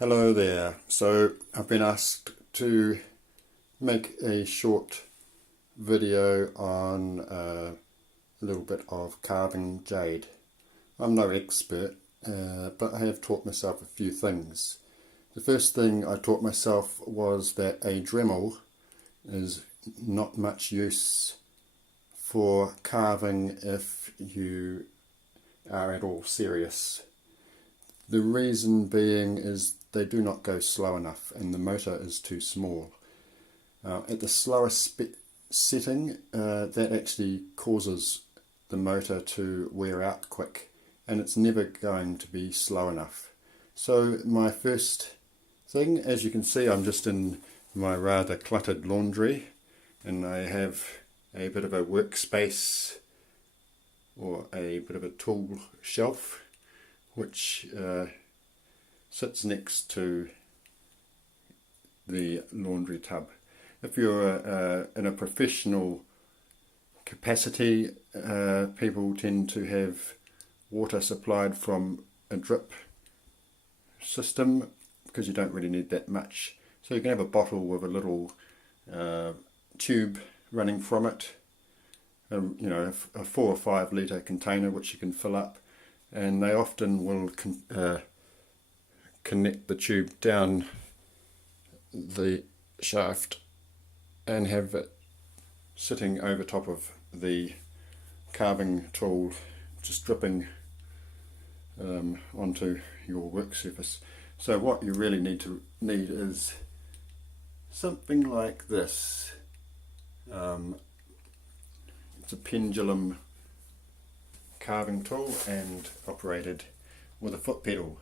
Hello there. So I've been asked to make a short video on a little bit of carving jade. I'm no expert, but I have taught myself a few things. The first thing I taught myself was that a Dremel is not much use for carving if you are at all serious. The reason being is they do not go slow enough and the motor is too small. At the slowest setting, that actually causes the motor to wear out quick, and it's never going to be slow enough. So my first thing, as you can see, I'm just in my rather cluttered laundry, and I have a bit of a workspace or a bit of a tool shelf which sits next to the laundry tub. If you're in a professional capacity, people tend to have water supplied from a drip system because you don't really need that much. So you can have a bottle with a little tube running from it, a 4 or 5 litre container which you can fill up, and they often will connect the tube down the shaft and have it sitting over top of the carving tool, just dripping onto your work surface. So what you really need is something like this. It's a Pendulum carving tool and operated with a foot pedal,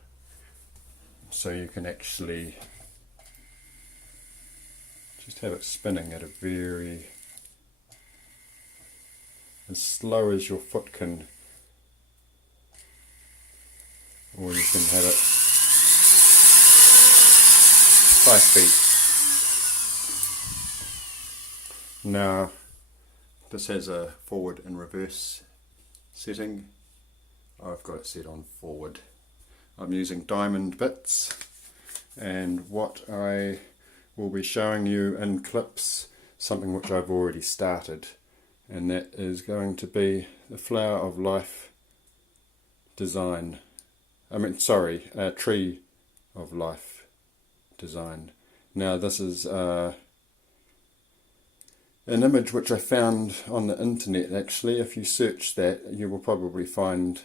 so you can actually just have it spinning at a very as slow as your foot can, or you can have it 5 speed. Now this has a forward and reverse setting. I've got it set on forward. I'm using diamond bits, and what I will be showing you in clips, something which I've already started, and that is going to be the Flower of Life design. Tree of Life design. Now this is an image which I found on the internet. Actually, if you search that, you will probably find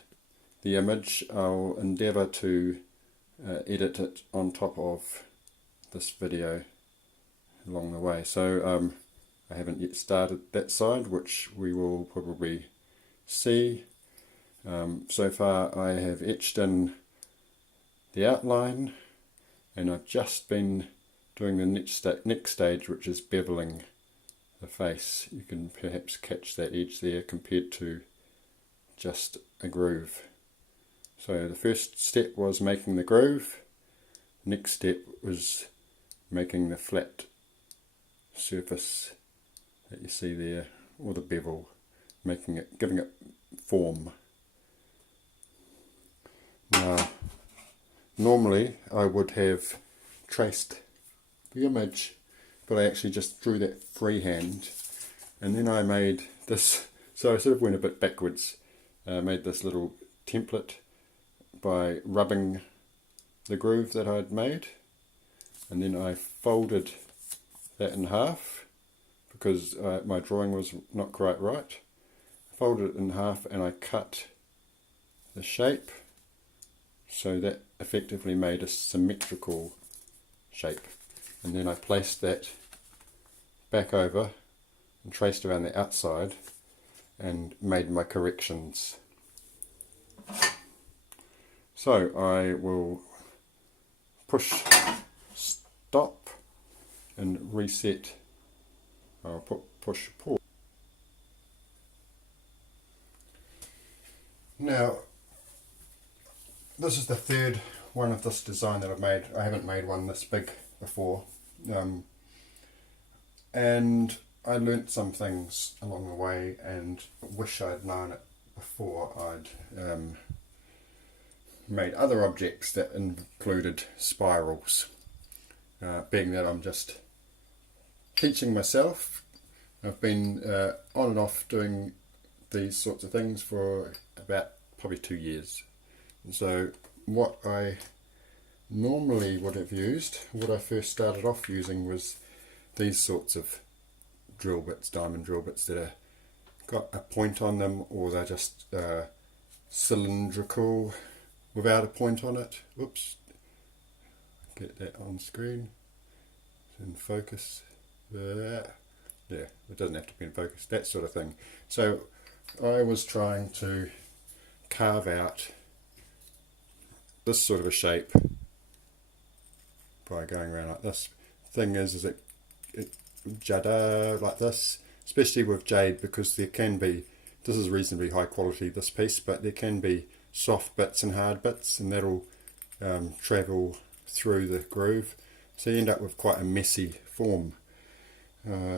the image. I'll endeavour to edit it on top of this video along the way. So I haven't yet started that side, which we will probably see. So far I have etched in the outline, and I've just been doing the next stage, which is beveling the face. You can perhaps catch that edge there compared to just a groove. So the first step was making the groove. Next step was making the flat surface that you see there, or the bevel, giving it form. Now, normally I would have traced the image, but I actually just drew that freehand, and then I made this, so I sort of went a bit backwards. Made this little template by rubbing the groove that I'd made, and then I folded that in half because my drawing was not quite right. I folded it in half and I cut the shape, so that effectively made a symmetrical shape, and then I placed that back over and traced around the outside and made my corrections. So I will push stop and reset. I'll push pause. Now this is the third one of this design that I've made. I haven't made one this big before, and I learnt some things along the way and wish I'd known it before I'd made other objects that included spirals. Being that I'm just teaching myself, I've been on and off doing these sorts of things for about probably 2 years. And so what I normally would have used, what I first started off using, was these sorts of drill bits, diamond drill bits that are got a point on them, or they're just cylindrical without a point on it. Whoops, get that on screen, it's in focus. Yeah, it doesn't have to be in focus, that sort of thing. So I was trying to carve out this sort of a shape by going around like this. Thing is it jada like this, especially with jade, because there can be, this is reasonably high quality, this piece, but there can be soft bits and hard bits, and that'll travel through the groove, so you end up with quite a messy form.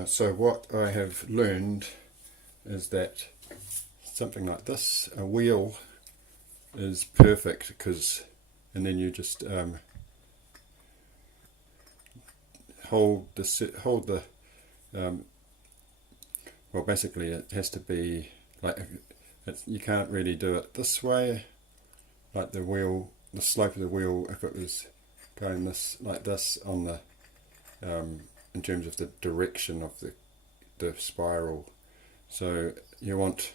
So what I have learned is that something like this, a wheel, is perfect, because, and then you just hold the well, basically it has to be like, you can't really do it this way, like the wheel, the slope of the wheel, if it was going this like this on the in terms of the direction of the spiral. So you want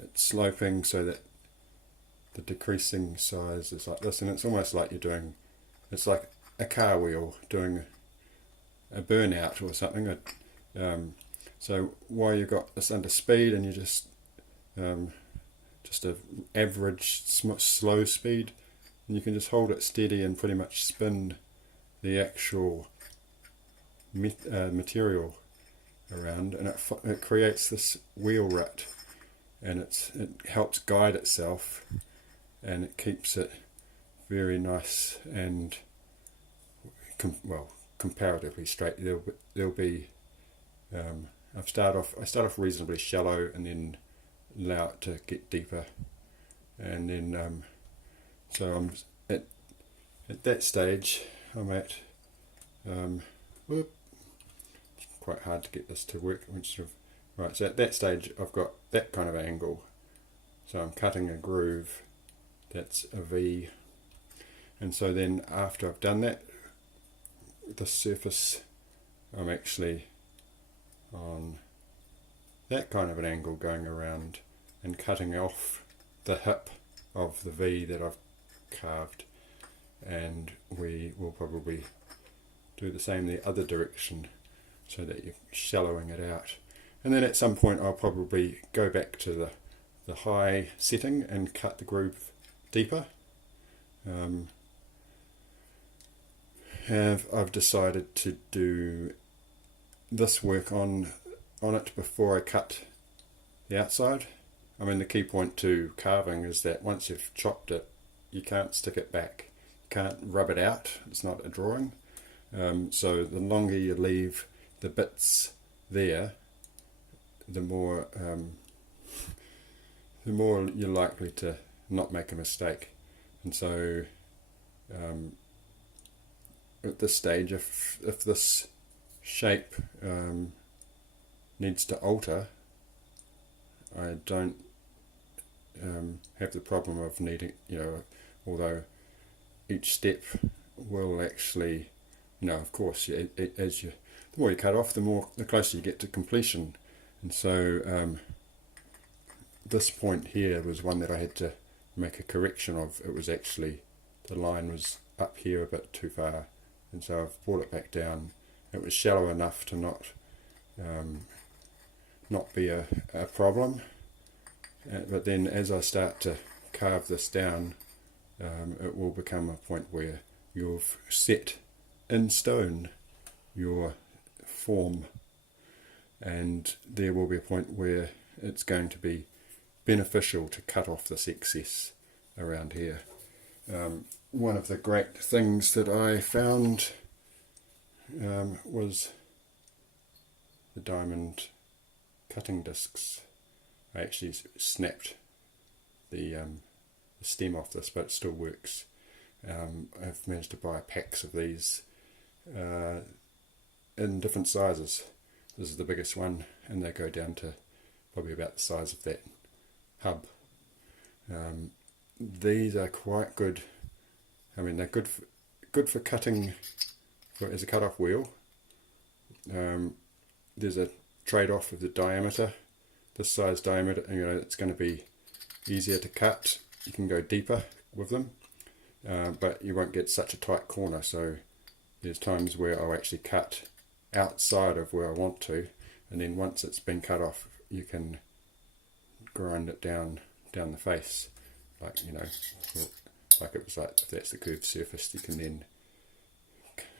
it sloping so that the decreasing size is like this, and it's almost like you're doing, it's like a car wheel doing a burnout or something. So while you've got this under speed, and you just a average slow speed, and you can just hold it steady and pretty much spin the actual material around, and it creates this wheel rut, and it helps guide itself, and it keeps it very nice and comparatively straight. There'll be I start off reasonably shallow, and then allow it to get deeper, and then so I'm at that stage. I'm at it's quite hard to get this to work. Right, so at that stage I've got that kind of angle, so I'm cutting a groove that's a V, and so then after I've done that, the surface, I'm actually on that kind of an angle, going around and cutting off the hip of the V that I've carved, and we will probably do the same the other direction, so that you're shallowing it out. And then at some point I'll probably go back to the high setting and cut the groove deeper. I've decided to do this work on it before I cut the outside. I mean, the key point to carving is that once you've chopped it, you can't stick it back, you can't rub it out, it's not a drawing. So the longer you leave the bits there, the more you're likely to not make a mistake. And so at this stage, if this shape needs to alter, I don't have the problem of needing, although each step will actually, of course, the more you cut off, the closer you get to completion. And so this point here was one that I had to make a correction of. It was actually, the line was up here a bit too far, and so I've brought it back down. It was shallow enough to not be a problem, but then as I start to carve this down, it will become a point where you've set in stone your form, and there will be a point where it's going to be beneficial to cut off this excess around here. One of the great things that I found was the diamond cutting discs. I actually snapped the stem off this, but it still works. I've managed to buy packs of these in different sizes. This is the biggest one, and they go down to probably about the size of that hub. These are quite good. I mean, they're good for cutting as a cut-off wheel. There's a trade-off of the diameter. This size diameter, it's going to be easier to cut. You can go deeper with them, but you won't get such a tight corner. So there's times where I'll actually cut outside of where I want to, and then once it's been cut off, you can grind it down the face, like like it was like, if that's the curved surface, you can then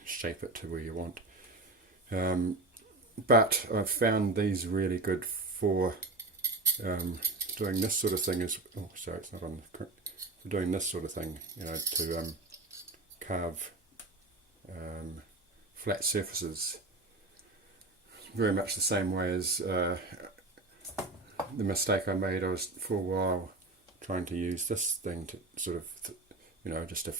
shape it to where you want. But I've found these really good for doing this sort of thing. It's not on the correct. For doing this sort of thing, to carve flat surfaces. Very much the same way as the mistake I made. I was for a while trying to use this thing to sort of, just a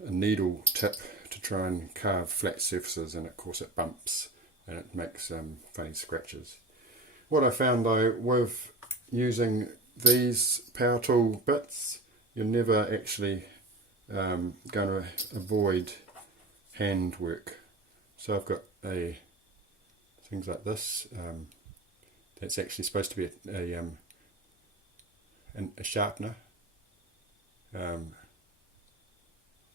needle tip to try and carve flat surfaces, and of course it bumps and it makes funny scratches. What I found though with using these power tool bits, you're never actually going to avoid hand work. So I've got things like this. That's actually supposed to be a sharpener,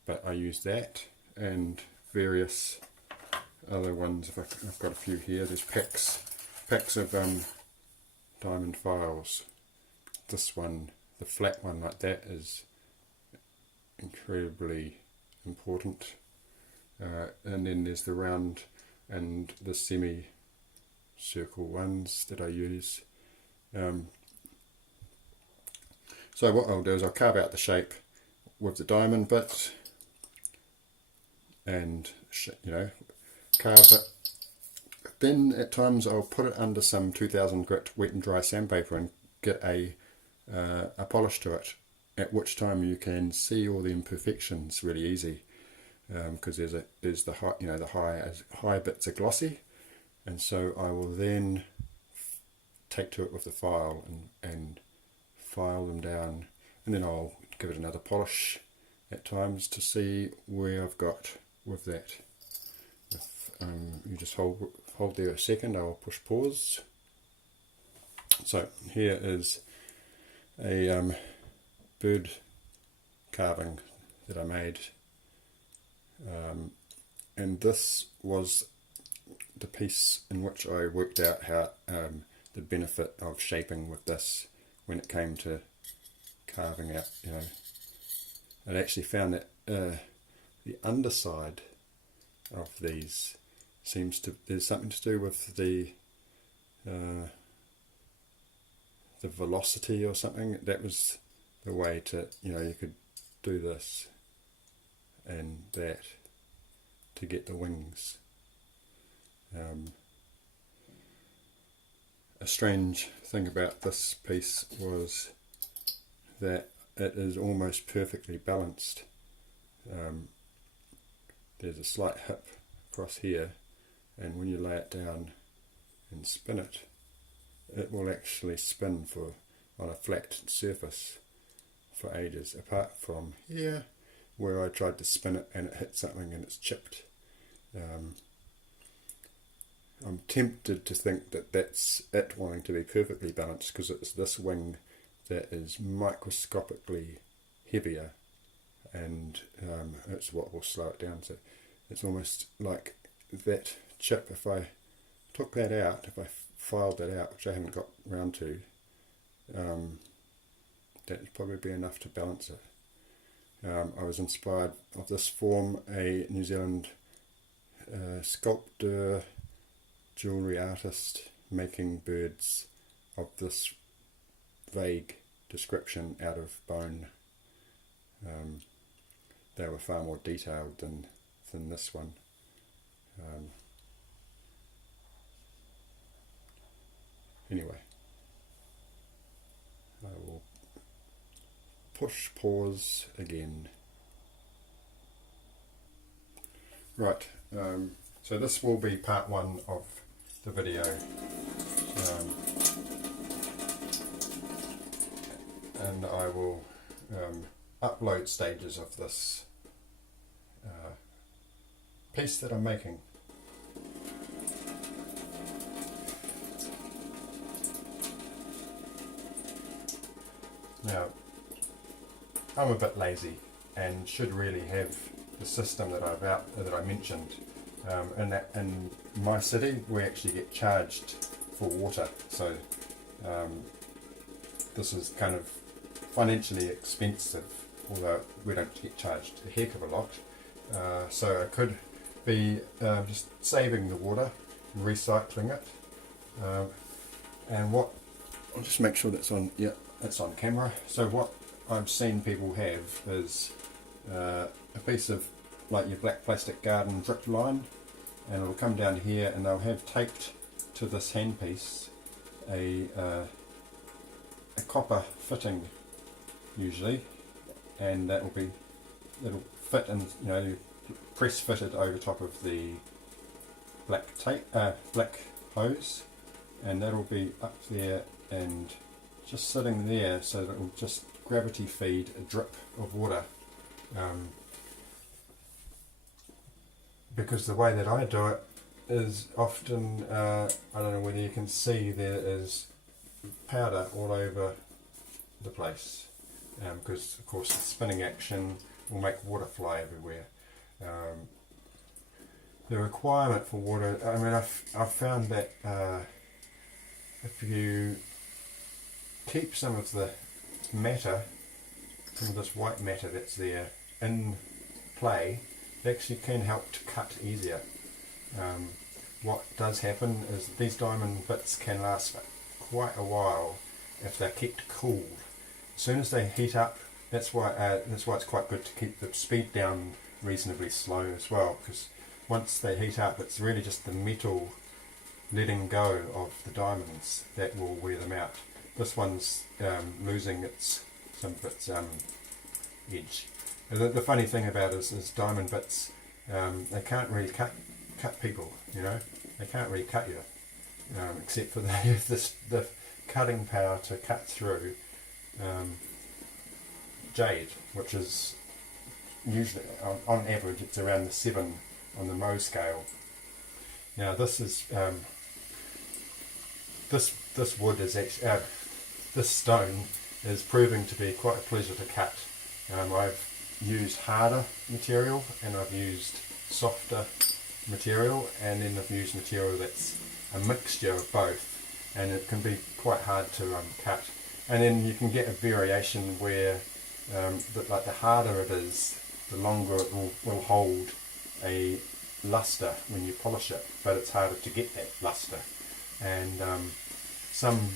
but I use that and various other ones. I've got a few here. There's packs of diamond files. This one, the flat one like that, is incredibly important. And then there's the round and the semi-circle ones that I use. So what I'll do is I'll carve out the shape with the diamond bit, and carve it. Then at times I'll put it under some 2000 grit wet and dry sandpaper and get a polish to it, at which time you can see all the imperfections really easy, because there's the high, the high bits are glossy, and so I will then take to it with the file and file them down, and then I'll give it another polish at times to see where I've got with that. You just hold there a second, I'll push pause. So here is a bird carving that I made, and this was the piece in which I worked out how the benefit of shaping with this when it came to carving out. I actually found that the underside of these there's something to do with the velocity or something. That was the way to, you could do this and that to get the wings. A strange thing about this piece was that it is almost perfectly balanced. There's a slight hip across here, and when you lay it down and spin it, it will actually spin on a flat surface for ages, apart from here where I tried to spin it and it hit something and it's chipped. I'm tempted to think that that's it wanting to be perfectly balanced, because it's this wing that is microscopically heavier, and it's what will slow it down. So it's almost like that chip, if I took that out, if I filed that out, which I haven't got round to, that would probably be enough to balance it. I was inspired of this form, a New Zealand sculptor, jewellery artist, making birds of this vague description out of bone. They were far more detailed than this one. Anyway, I will push pause again. Right, so this will be part one of the video. And I will upload stages of this piece that I'm making. Now, I'm a bit lazy and should really have the system that I mentioned. In my city, we actually get charged for water, so this is kind of financially expensive, although we don't get charged a heck of a lot. So I could be just saving the water, recycling it, and what, I'll just make sure that's on, yeah, it's on camera. So what I've seen people have is a piece of like your black plastic garden drip line, and it'll come down here, and they'll have taped to this handpiece a copper fitting usually, and that'll fit and, you know, press fitted over top of the black hose, and that'll be up there and just sitting there, so that it will just gravity feed a drip of water. Because the way that I do it is often, I don't know whether you can see, there is powder all over the place, because of course the spinning action will make water fly everywhere. The requirement for water, I mean, I've found that if you keep some of the matter, some of this white matter that's there in play, it actually can help to cut easier. What does happen is that these diamond bits can last for quite a while if they're kept cool. As soon as they heat up, that's why it's quite good to keep the speed down reasonably slow as well, because once they heat up, it's really just the metal letting go of the diamonds that will wear them out. This one's losing some of its edge. The funny thing about it is diamond bits, they can't really cut people, you know. They can't really cut you, except for they have the cutting power to cut through jade, which is usually, on average, it's around the 7 on the Mohs scale. Now this is this wood is actually this stone is proving to be quite a pleasure to cut. I've used harder material, and I've used softer material, and then I've used material that's a mixture of both, and it can be quite hard to cut. And then you can get a variation where like the harder it is, the longer it will hold a luster when you polish it, but it's harder to get that luster. And some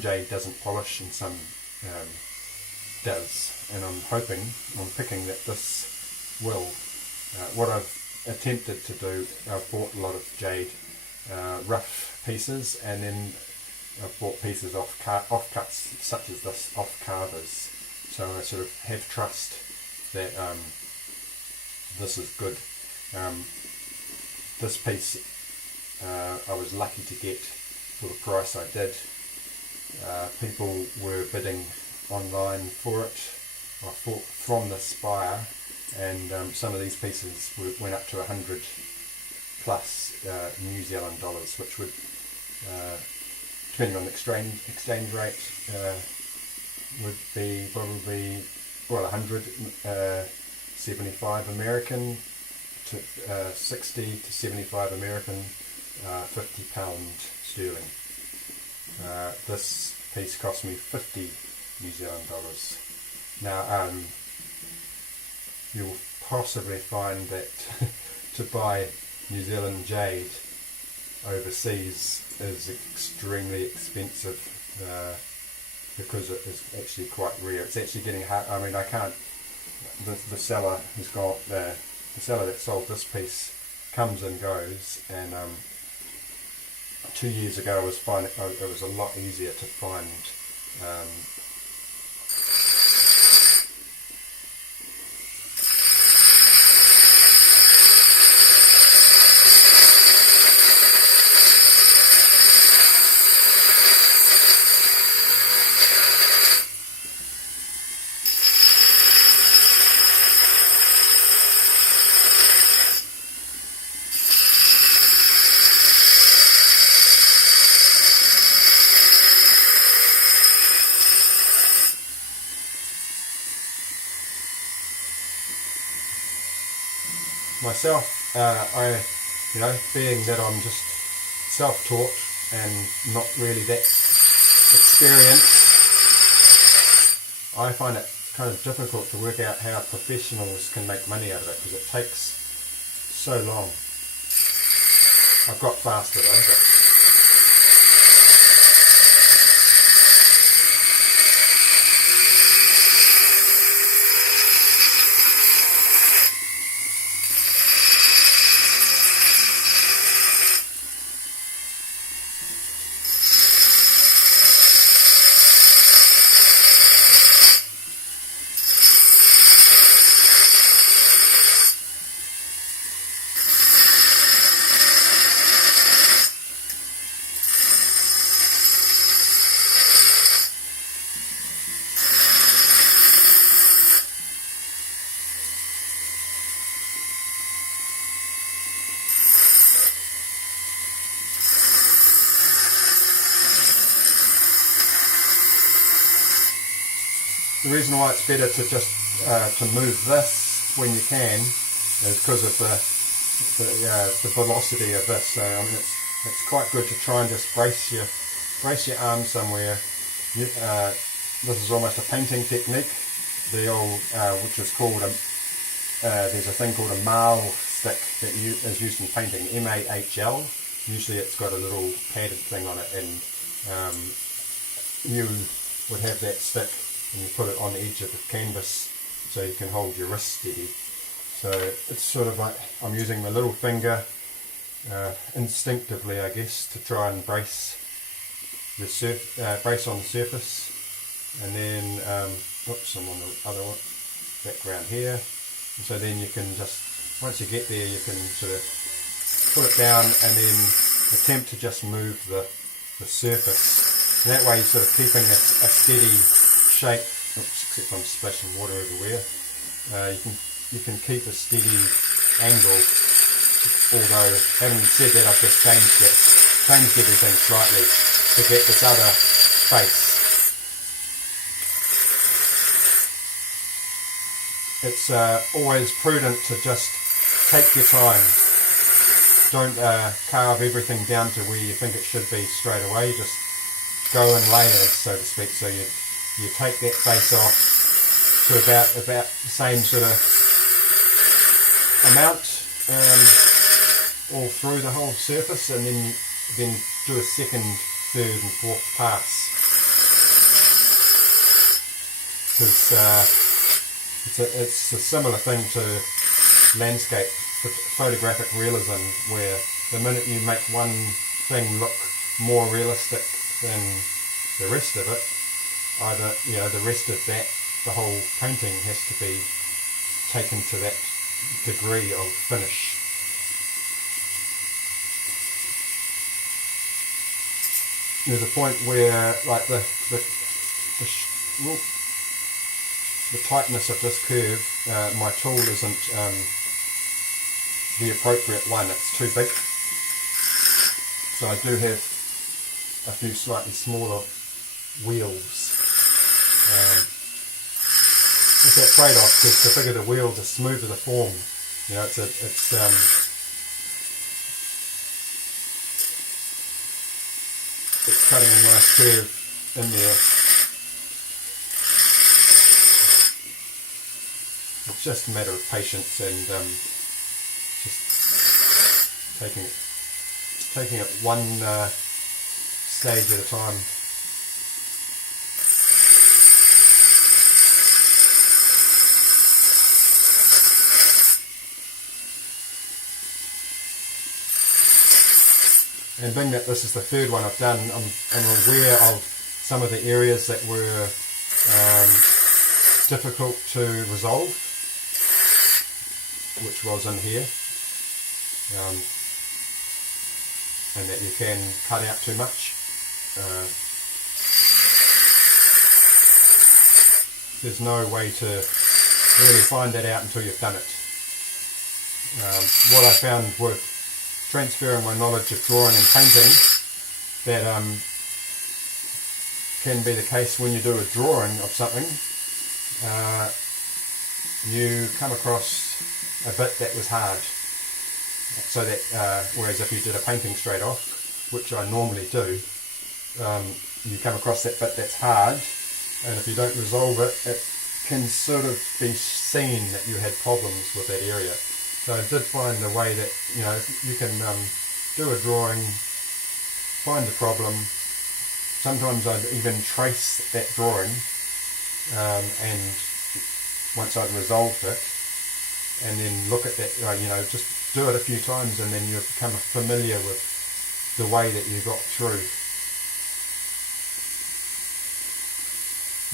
jade doesn't polish and some does, and I'm picking that this will. What I've attempted to do, I've bought a lot of jade rough pieces, and then I've bought pieces offcuts such as this off carvers, so I sort of have trust that this is good. This piece I was lucky to get for the price I did. People were bidding online for it, from this buyer, and some of these pieces went up to 100 plus New Zealand dollars, which would, depending on the exchange rate, would be probably, well, 175 American to 60 to 75 American, £50 sterling. This piece cost me 50 New Zealand dollars. Now, you'll possibly find that to buy New Zealand jade overseas is extremely expensive, because it is actually quite rare. It's actually getting hard. I mean, I can't. The seller has got the seller that sold this piece comes and goes, and 2 years ago I was finding it was a lot easier to find myself, being that I'm just self-taught and not really that experienced, I find it kind of difficult to work out how professionals can make money out of it, because it takes so long. I've got faster though, but the reason why it's better to just to move this when you can is because of the velocity of this. So I mean, it's quite good to try and just brace your arm somewhere. This is almost a painting technique. The old which is called there's a thing called a mahl stick that is used in painting. MAHL. Usually it's got a little padded thing on it, and you would have that stick, and you put it on the edge of the canvas so you can hold your wrist steady. So it's sort of like I'm using my little finger instinctively, I guess, to try and brace brace on the surface, and then oops, I'm on the other background here. And so then you can just, once you get there, you can sort of put it down and then attempt to just move the surface. And that way you're sort of keeping a steady shape. Oops, except I'm splashing water everywhere. You can keep a steady angle, although having said that, I've just changed everything slightly to get this other face. It's always prudent to just take your time. Don't carve everything down to where you think it should be straight away. Just go in layers, so to speak. So you take that face off to about the same sort of amount all through the whole surface, and then do a second, third and fourth pass. Because it's a similar thing to landscape photographic realism, where the minute you make one thing look more realistic than the rest of it, the rest of that, the whole painting has to be taken to that degree of finish. There's a point where, like the tightness of this curve, my tool isn't the appropriate one. It's too big. So I do have a few slightly smaller wheels. It's that trade-off, because the bigger the wheel, the smoother the form. It's cutting a nice curve in there. It's just a matter of patience and just taking it one stage at a time. And being that this is the third one I've done, I'm aware of some of the areas that were difficult to resolve, which was in here, and that you can cut out too much. There's no way to really find that out until you've done it. What I found with transferring my knowledge of drawing and painting, that can be the case when you do a drawing of something. You come across a bit that was hard. So that, whereas if you did a painting straight off, which I normally do, you come across that bit that's hard, and if you don't resolve it, it can sort of be seen that you had problems with that area. So I did find a way that, you know, you can do a drawing, find the problem. Sometimes I'd even trace that drawing, and once I'd resolved it, and then look at that, you know, just do it a few times, and then you become familiar with the way that you got through.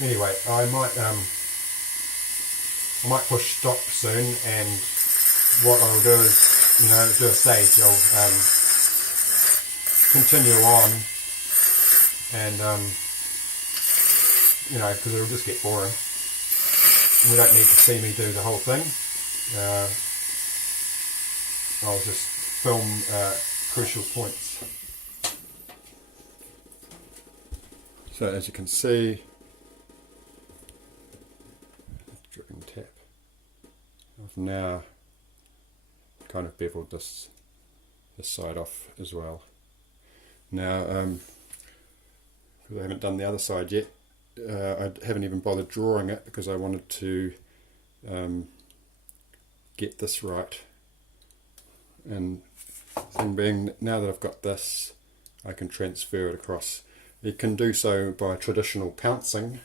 Anyway, I might push stop soon, and what I'll do is, you know, do a stage. I'll continue on, and you know, because it'll just get boring. We don't need to see me do the whole thing. I'll just film crucial points. So as you can see, dripping tap. I've now kind of beveled this side off as well. Now, because I haven't done the other side yet, I haven't even bothered drawing it because I wanted to get this right. And the thing being, now that I've got this, I can transfer it across. You can do so by traditional pouncing,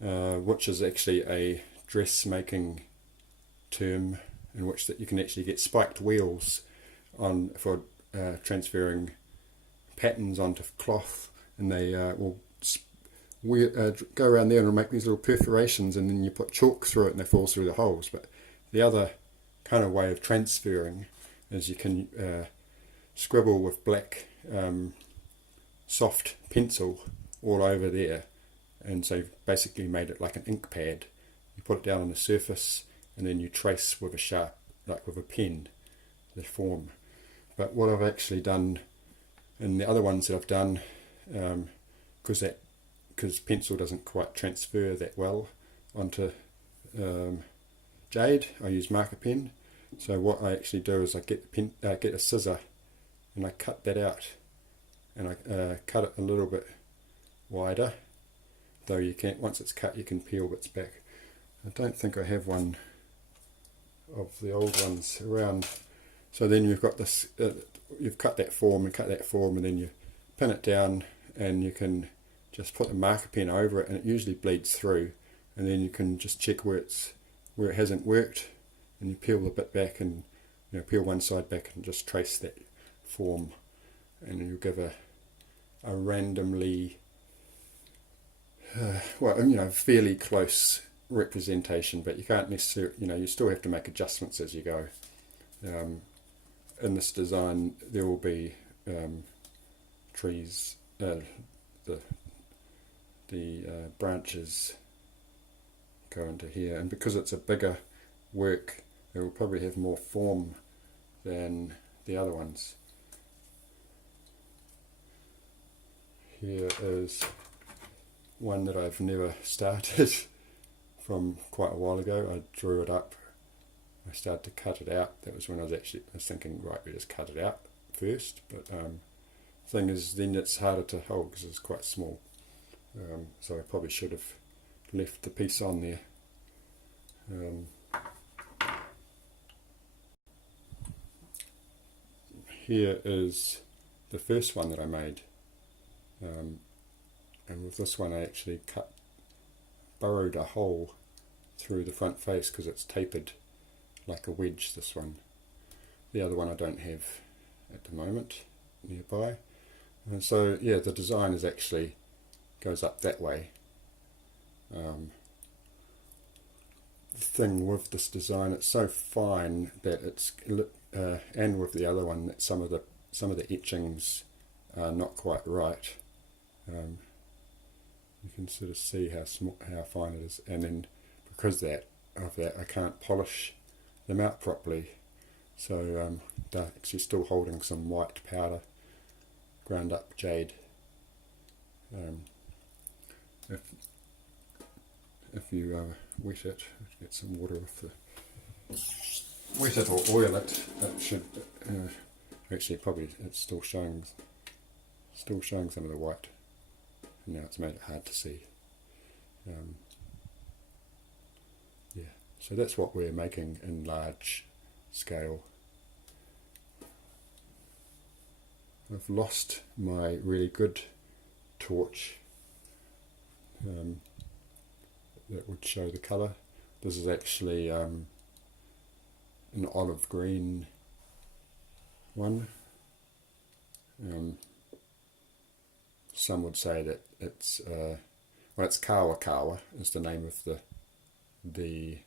which is actually a dressmaking term in which that you can actually get spiked wheels on for transferring patterns onto cloth, and they will go around there and it'll make these little perforations, and then you put chalk through it and they fall through the holes. But the other kind of way of transferring is you can scribble with black soft pencil all over there, and so you've basically made it like an ink pad. You put it down on the surface and then you trace with a sharp, like with a pen, the form. But what I've actually done in the other ones that I've done, because pencil doesn't quite transfer that well onto jade, I use marker pen. So what I actually do is I get a scissor and I cut that out, and I cut it a little bit wider, though you can't, once it's cut you can peel bits back. I don't think I have one of the old ones around. So then you've got this, you've cut that form and then you pin it down, and you can just put the marker pen over it, and it usually bleeds through, and then you can just check where it hasn't worked, and you peel the bit back, and you know, peel one side back and just trace that form, and you'll give a randomly fairly close representation, but you can't necessarily, you still have to make adjustments as you go. In this design there will be trees, the branches go into here, and because it's a bigger work it will probably have more form than the other ones. Here is one that I've never started from quite a while ago. I drew it up, I started to cut it out. That was when I was thinking, right, we just cut it out first, but thing is then it's harder to hold because it's quite small, so I probably should have left the piece on there. Here is the first one that I made, and with this one I actually burrowed a hole through the front face because it's tapered like a wedge, this one. The other one I don't have at the moment nearby. And so yeah, the design is actually goes up that way. The thing with this design, it's so fine that it's and with the other one that some of the etchings are not quite right. You can sort of see how fine it is, and then because of that I can't polish them out properly, so they're actually still holding some white powder, ground up jade. If you wet it, get some water off wet it or oil it, it should actually probably it's still showing some of the white. Now it's made it hard to see. Yeah, so that's what we're making in large scale. I've lost my really good torch that would show the colour. This is actually an olive green one. Some would say that it's well, it's Kawa Kawa is the name of the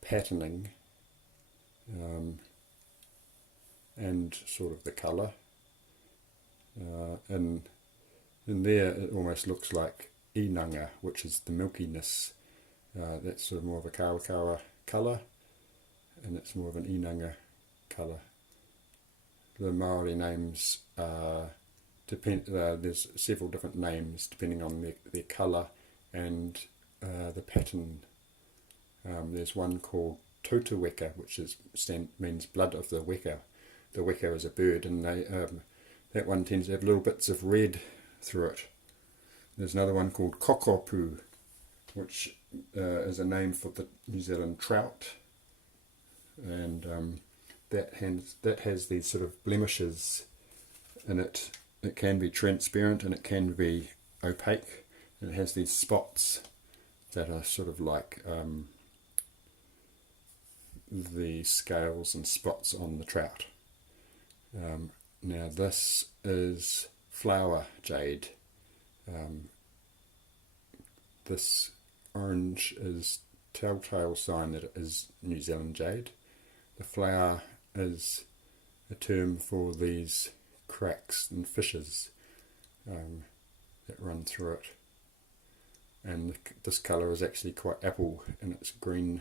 patterning and sort of the colour. And in there it almost looks like inanga, which is the milkiness. That's sort of more of a Kawa Kawa colour, and it's more of an inanga colour. The Maori names there's several different names depending on their colour and the pattern. There's one called Totoweka, which means blood of the weka. The weka is a bird, and that one tends to have little bits of red through it. There's another one called Kokopu, which is a name for the New Zealand trout, and that has these sort of blemishes in it. It can be transparent and it can be opaque. It has these spots that are sort of like the scales and spots on the trout. Now this is flower jade. This orange is telltale sign that it is New Zealand jade. The flower is a term for these cracks and fissures that run through it. And this colour is actually quite apple in its greenness.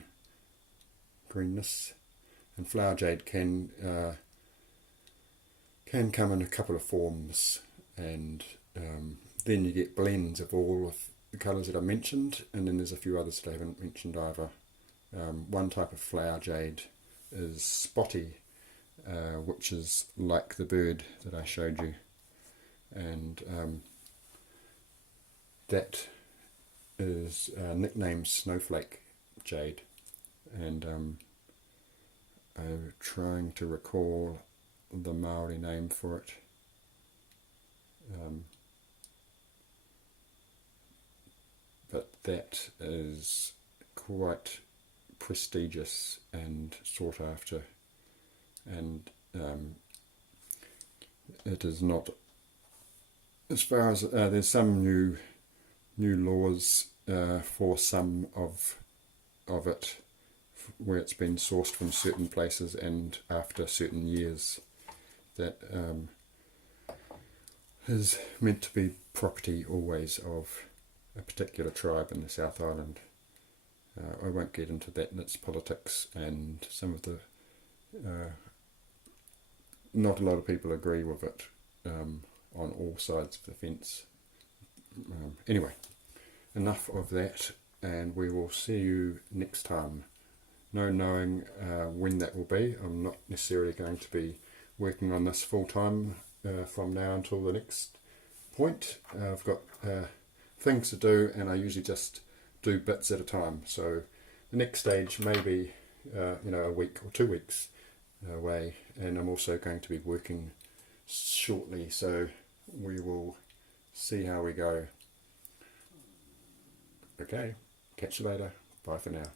And flower jade can come in a couple of forms, and then you get blends of all of the colours that I mentioned, and then there's a few others that I haven't mentioned either. One type of flower jade is spotty, which is like the bird that I showed you, and that is nicknamed Snowflake Jade, and I'm trying to recall the Maori name for it. But that is quite prestigious and sought after, and it is not, as far as there's some new laws for some of it, where it's been sourced from certain places and after certain years, that is meant to be property always of a particular tribe in the South Island. I won't get into that and its politics, and some of the not a lot of people agree with it on all sides of the fence. Anyway, enough of that, and we will see you next time. No knowing when that will be. I'm not necessarily going to be working on this full time from now until the next point. I've got things to do, and I usually just do bits at a time. So the next stage may be a week or 2 weeks away, and I'm also going to be working shortly, so we will see how we go. Okay, catch you later. Bye for now.